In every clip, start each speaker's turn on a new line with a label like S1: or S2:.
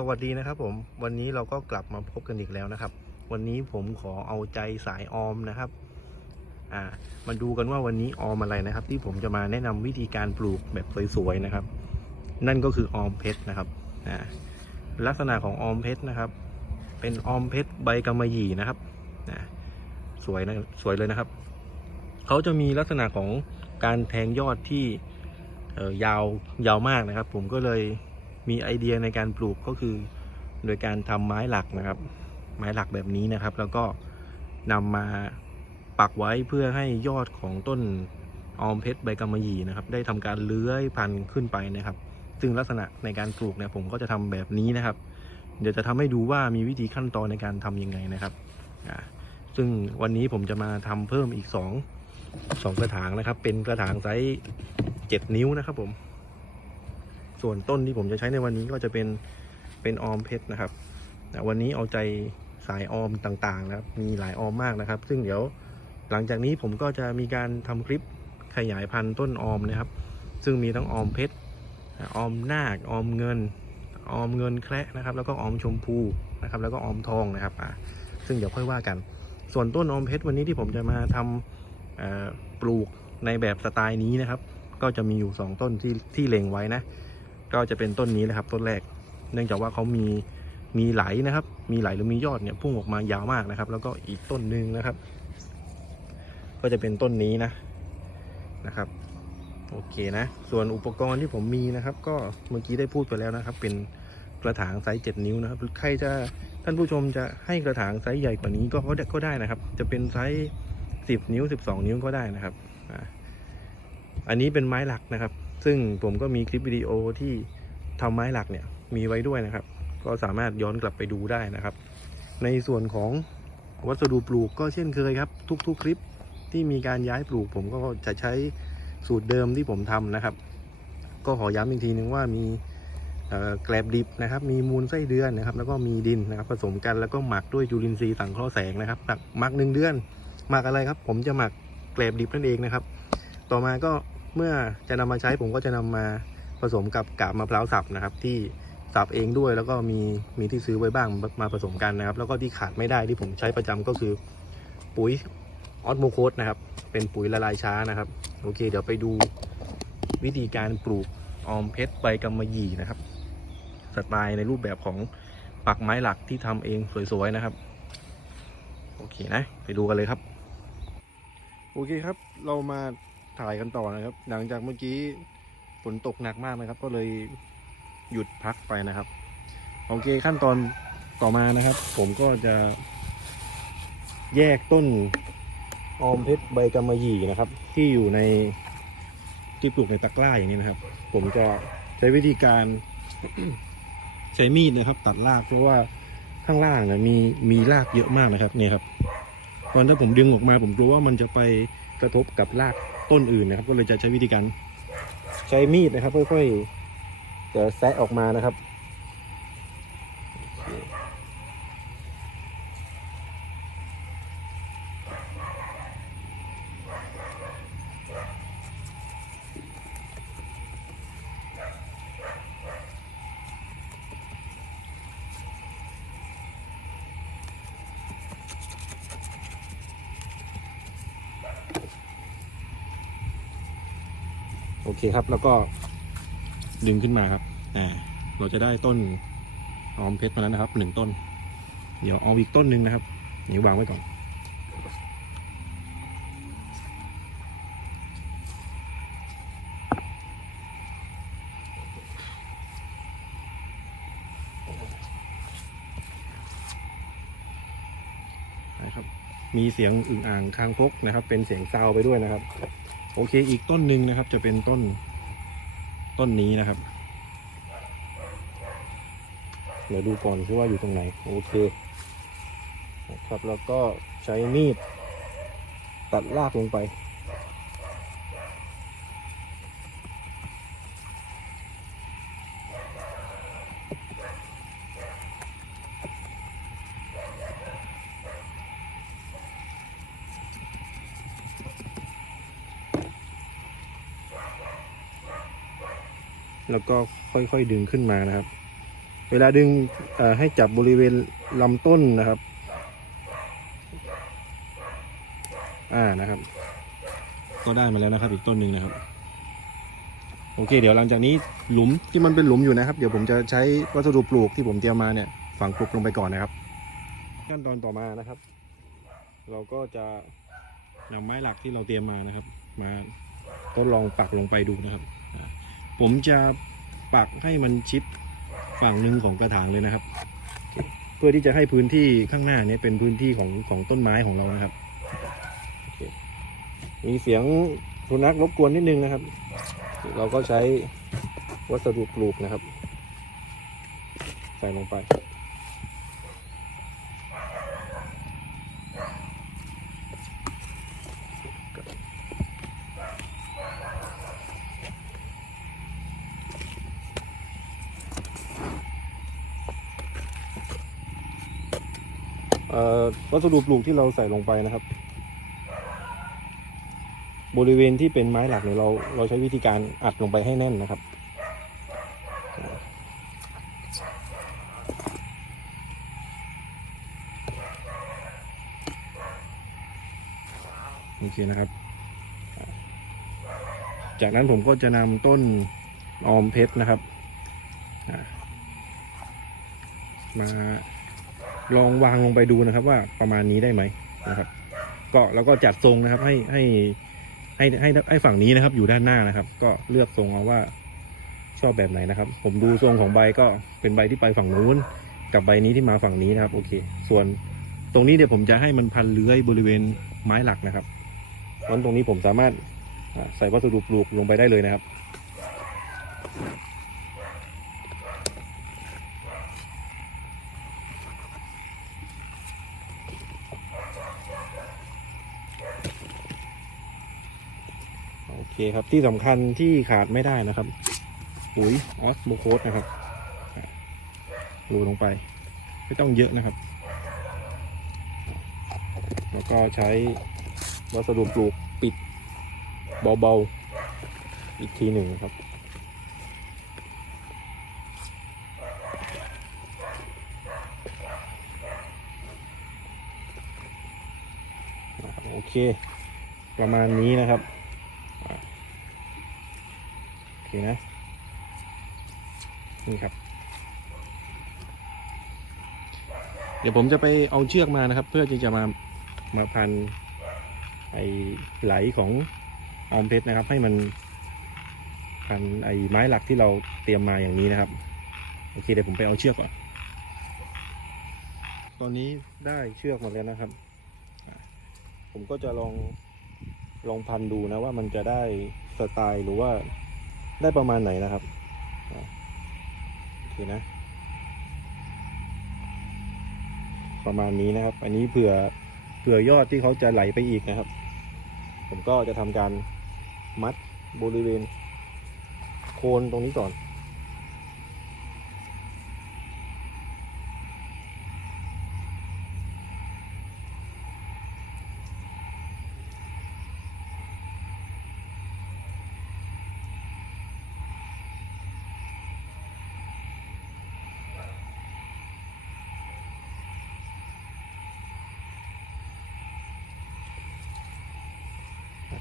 S1: สวัสดีนะครับผมวันนี้เราก็กลับมาพบกันอีกแล้วนะครับ วันนี้ผมขอเอาใจสายออมนะครับอ่ามาดูกันว่าวันนี้ออมอะไรนะครับ ที่ผมจะมาแนะนำวิธีการปลูกแบบสวยๆนะครับ นั่นก็คือออมเพชรนะครับอ่าลักษณะของออมเพชรนะครับ เป็นออมเพชรใบกำมะหยี่นะครับอ่าสวยนะสวยเลยนะครับเขาจะมีลักษณะของการแทงยอดที่เอ่อยาวยาวมากนะครับ ผมก็เลย มีไอเดียในการปลูกก็คือ โดยการทำไม้หลักนะครับ ไม้หลักแบบนี้นะครับ แล้วก็นำมาปักไว้เพื่อให้ยอดของต้นออมเพชรใบกำมะหยี่นะครับ ได้ทำการเลื้อยพันขึ้นไปนะครับ ซึ่งลักษณะในการปลูกเนี่ยผมก็จะทำแบบนี้นะครับ เดี๋ยวจะทำให้ดูว่ามีวิธีขั้นตอนในการทำยังไงนะครับซึ่งวันนี้ผมจะมาทำเพิ่มอีก2 2กระถางนะครับ เป็นกระถางไซส์7นิ้วนะครับผม ส่วนต้นที่ผมจะใช้ในวันนี้ก็จะเป็นเป็นออมเพชรนะครับวันนี้เอาใจสายออมต่างๆนะครับ มีหลายออมมากนะครับ ซึ่งเดี๋ยวหลังจากนี้ผมก็จะมีการทำคลิปขยายพันธุ์ต้นออมนะครับ ซึ่งมีทั้งออมเพชรออมนาคออมเงิน ออมเงินแคระนะครับ แล้วก็ออมชมพูนะครับ แล้วก็ออมทองนะครับอ่าซึ่งเดี๋ยวค่อยว่ากัน ส่วนต้นออมเพชรวันนี้ที่ผมจะมาทำเอ่อปลูกในแบบสไตล์นี้นะครับ ก็จะมีอยู่ 2 ต้นที่ที่เล็งไว้นะ ก็จะเป็นต้นนี้นะครับ ต้นแรก เนื่องจากว่าเขามีมีไหลนะครับ มีไหลหรือมียอดเนี่ยพุ่งออกมายาวมากนะครับ แล้วก็อีกต้นหนึ่งนะครับ ก็จะเป็นต้นนี้นะนะครับโอเคนะ ส่วนอุปกรณ์ที่ผมมีนะครับ ก็เมื่อกี้ได้พูดไปแล้วนะครับ เป็นกระถางไซส์ 7 นิ้วนะครับใครจะท่านผู้ชมจะให้กระถางไซส์ใหญ่กว่านี้ก็ก็ได้ก็ได้นะครับ จะเป็นไซส์ 10 นิ้ว 12 นิ้วก็ได้นะครับอ่าอันนี้เป็นไม้หลักนะครับ ซึ่งผมก็มีคลิปวิดีโอที่ทำไม้หลักเนี่ยมีไว้ด้วยนะครับ ก็สามารถย้อนกลับไปดูได้นะครับ ในส่วนของวัสดุปลูกก็เช่นเคยครับ ทุกๆคลิปที่มีการย้ายปลูก ผมก็จะใช้สูตรเดิมที่ผมทำนะครับ ก็ขอย้ำอีกทีนึงว่ามีแกลบดิบนะครับ มีมูลไส้เดือนนะครับ แล้วก็มีดินนะครับ ผสมกันแล้วก็หมักด้วยจุลินทรีย์สังเคราะห์แสงนะครับหมักหมักหนึ่งเดือนหมักอะไรครับ ผมจะหมักแกลบดิบนั่นเองนะครับ ต่อมาก็ เมื่อจะนำมาใช้ผมก็จะนำมาผสมกับกาบมะพร้าวสับนะครับ ที่สับเองด้วยแล้วก็มีมีที่ซื้อไว้บ้างมาผสมกันนะครับ แล้วก็ที่ขาดไม่ได้ที่ผมใช้ประจำก็คือ ปุ๋ยออสโมโคสนะครับ เป็นปุ๋ยละลายช้านะครับ โอเค เดี๋ยวไปดูวิธีการปลูกออมเพชรใบกำมะหยี่นะครับสไตล์ในรูปแบบของปักไม้หลักที่ทำเองสวยๆนะครับ โอเคนะ ไปดูกันเลยครับ โอเคครับ เรามา ถ่ายกันต่อนะครับ หลังจากเมื่อกี้ฝนตกหนักมากนะครับ ก็เลยหยุดพักไปนะครับ โอเคขั้นตอนต่อมานะครับ ผมก็จะ แยกต้นออมเพชรใบกำมะหยี่นะครับ ที่อยู่ในที่ปลูกในตะกร้าอย่างนี้นะครับ ผมจะใช้วิธีการใช้มีดนะครับ ตัดรากเพราะว่าข้างล่างนี่ยมีมีรากเยอะมากนะครับเนี่ยครับตอนถ้าผมดึงออกมาผมกลัวว่ามันจะไปกระทบกับราก ต้นอื่นนะครับ ก็เลยจะใช้วิธีการใช้มีดนะครับ ค่อยๆจะแซะออกมานะครับ โอเคครับ แล้วก็ดึงขึ้นมาครับอ่าเราจะได้ต้นออมเพชรมาแล้วนะครับหนึ่งต้น เดี๋ยวเอาอีกต้นหนึ่งนะครับนี่วางไว้ก่อนนะครับ มีเสียงอึ่งอ่างคางคกนะครับ เป็นเสียงซาวไปด้วยนะครับ โอเค อีกต้นหนึ่งนะครับ จะเป็นต้นต้นนี้นะครับ เดี๋ยวดูก่อนว่าอยู่ตรงไหน โอเคนะครับแล้วก็ใช้มีดตัดรากลงไป แล้วก็ค่อยๆดึงขึ้นมานะครับ เวลาดึงให้จับบริเวณลำต้นนะครับ อ่านะครับ ก็ได้มาแล้วนะครับ อีกต้นหนึ่งนะครับ โอเค เดี๋ยวหลังจากนี้หลุมที่มันเป็นหลุมอยู่นะครับ เดี๋ยวผมจะใช้วัสดุปลูกที่ผมเตรียมมาเนี่ยฝังกลบลงไปก่อนนะครับ ขั้นตอนต่อมานะครับ เราก็จะนำไม้หลักที่เราเตรียมมานะครับ มาทดลองปักลงไปดูนะครับ ผมจะปักให้มันชิดฝั่งหนึ่งของกระถางเลยนะครับ เพื่อที่จะให้พื้นที่ข้างหน้านี้เป็นพื้นที่ของของต้นไม้ของเรานะครับ มีเสียงสุนัขรบกวนนิดนึงนะครับ เราก็ใช้วัสดุปลูกนะครับ ใส่ลงไป วัสดุปลูกที่เราใส่ลงไปนะครับ บริเวณที่เป็นไม้หลักเนี่ยเราเราใช้วิธีการอัดลงไปให้แน่นนะครับ โอเคนะครับ จากนั้นผมก็จะนำต้นออมเพชรนะครับมา ลองวางลงไปดูนะครับ ว่าประมาณนี้ได้ไหมนะครับ ก็แล้วก็จัดทรงนะครับ ให้ให้ให้ให้ให้ฝั่งนี้นะครับ อยู่ด้านหน้านะครับ ก็เลือกทรงเอาว่าชอบแบบไหนนะครับ ผมดูทรงของใบก็เป็นใบที่ไปฝั่งนู้น กับใบนี้ที่มาฝั่งนี้นะครับ โอเค ส่วนตรงนี้เดี๋ยวผมจะให้มันพันเลื้อยบริเวณไม้หลักนะครับเพราะนั้นตรงนี้ผมสามารถใส่วัสดุปลูกลงไปได้เลยนะครับ เคครับที่สำคัญที่ขาดไม่ได้นะครับปุ๋ยออสโมโคสนะครับโรยลงไป ไม่ต้องเยอะนะครับ แล้วก็ใช้วัสดุปลูกปิดเบาๆ อีกทีหนึ่งนะครับ โอเค ประมาณนี้นะครับ เคนะ นี่ครับ เดี๋ยวผมจะไปเอาเชือกมานะครับ เพื่อที่จะมามาพันไอไหลของออมเพชรนะครับ ให้มันพันไอไม้หลักที่เราเตรียมมาอย่างนี้นะครับ โอเคเดี๋ยวผมไปเอาเชือกก่อน ตอนนี้ได้เชือกมาแล้วนะครับ ผมก็จะลองลองพันดูนะว่ามันจะได้สไตล์หรือว่า ได้ประมาณไหนนะครับโอเคนะ ประมาณนี้นะครับ อันนี้เผื่อเผื่อยอดที่เขาจะไหลไปอีกนะครับ ผมก็จะทำการมัดบริเวณโคนตรงนี้ก่อน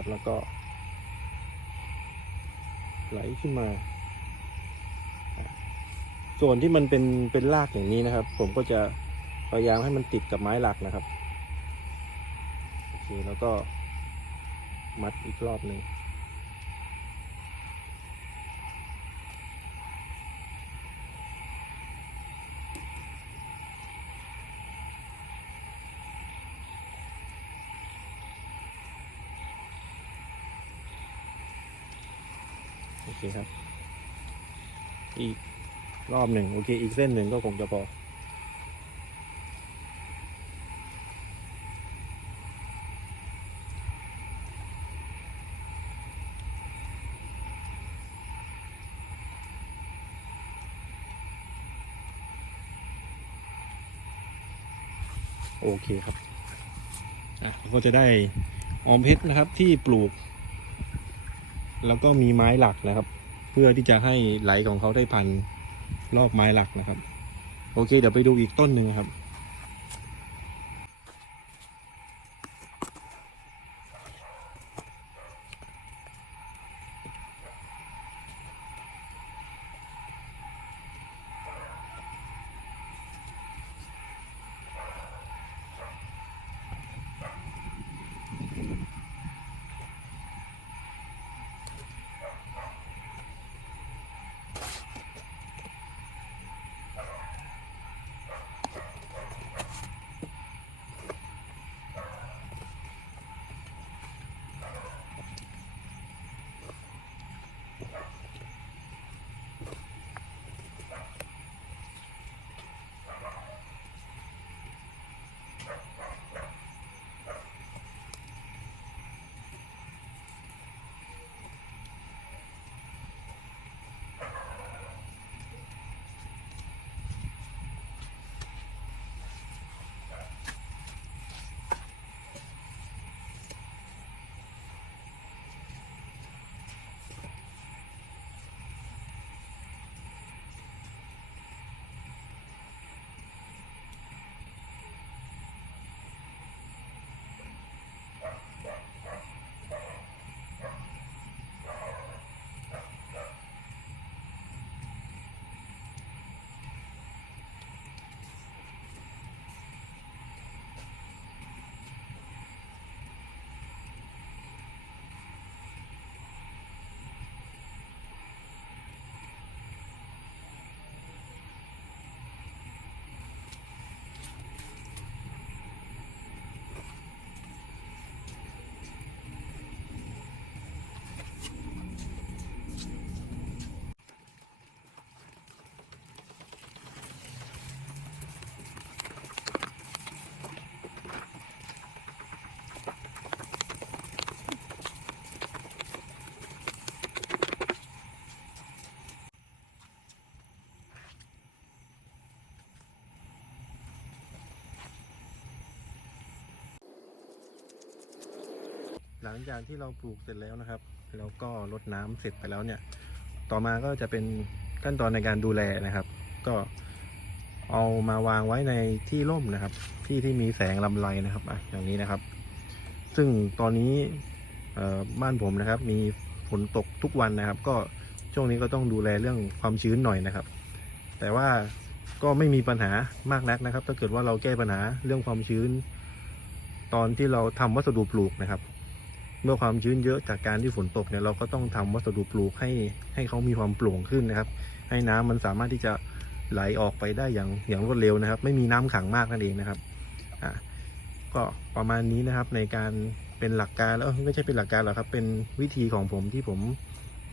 S1: นะครับ แล้วก็ ไหลขึ้นมา ส่วนที่มันเป็นเป็นรากอย่างนี้นะครับ ผมก็จะพยายามให้มันติดกับไม้หลักนะครับโอเคแล้วก็มัดอีกรอบหนึ่ง เคครับ อีกรอบหนึ่งโอเค อีกเส้นหนึ่งก็คงจะพอโอเคครับ อะก็จะได้ออมเพชรนะครับที่ปลูก แล้วก็มีไม้หลักนะครับ เพื่อที่จะให้ไหลของเขาได้พันรอบไม้หลักนะครับ โอเค เดี๋ยวไปดูอีกต้นหนึ่งครับ งจากที่เราปลูกเสร็จแล้วนะครับ แล้วก็รดน้ำเสร็จไปแล้วเนี่ย ต่อมาก็จะเป็นขั้นตอนในการดูแลนะครับ ก็เอามาวางไว้ในที่ร่มนะครับ ที่ที่มีแสงลำไรนะครับอะอย่างนี้นะครับ ซึ่งตอนนี้บ้านผมนะครับ มีฝนตกทุกวันนะครับ ก็ช่วงนี้ก็ต้องดูแลเรื่องความชื้นหน่อยนะครับ แต่ว่าก็ไม่มีปัญหามากนักนะครับ ถ้าเกิดว่าเราแก้ปัญหาเรื่องความชื้น ตอนที่เราทำวัสดุปลูกนะครับ เมื่อความชื้นเยอะจากการที่ฝนตกเนี่ยเราก็ต้องทำวัสดุปลูกให้ให้เขามีความโปร่งขึ้นนะครับ ให้น้ำมันสามารถที่จะไหลออกไปได้อย่างอย่างรวดเร็วนะครับ ไม่มีน้ำขังมากนั่นเองนะครับอะก็ประมาณนี้นะครับในการเป็นหลักการแล้วไม่ใช่เป็นหลักการหรอกครับ เป็นวิธีของผมที่ผม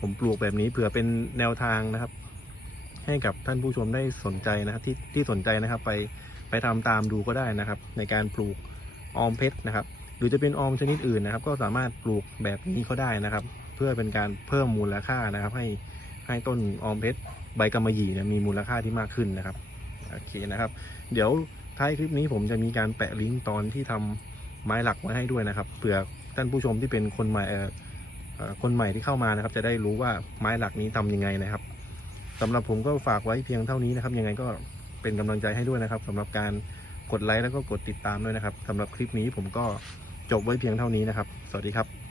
S1: ผมปลูกแบบนี้เผื่อเป็นแนวทางนะครับ ให้กับท่านผู้ชมได้สนใจนะครับ ที่ที่สนใจนะครับไปไปทำตามดูก็ได้นะครับ ในการปลูกออมเพชรนะครับ รือจะเป็นออมชนิดอื่นนะครับ ก็สามารถปลูกแบบนี้ก็ได้นะครับ เพื่อเป็นการเพิ่มมูลค่านะครับ ให้ให้ต้นออมเพชรใบกำมะหยี่เนี่ยมีมูลค่าที่มากขึ้นนะครับโอเคนะครับ เดี๋ยวท้ายคลิปนี้ผมจะมีการแปะลิงก์ตอนที่ทำไม้หลักไว้ให้ด้วยนะครับเผื่อท่านผู้ชมที่เป็นคนใหม่คนใหม่ที่เข้ามานะครับ จะได้รู้ว่าไม้หลักนี้ทำยังไงนะครับสำหรับผมก็ฝากไว้เพียงเท่านี้นะครับ ยังไงก็เป็นกำลังใจให้ด้วยนะครับสำหรับการกดไลค์แล้วก็กดติดตามด้วยนะครับสำหรับคลิปนี้ผมก็ จบไว้เพียงเท่านี้นะครับ สวัสดีครับ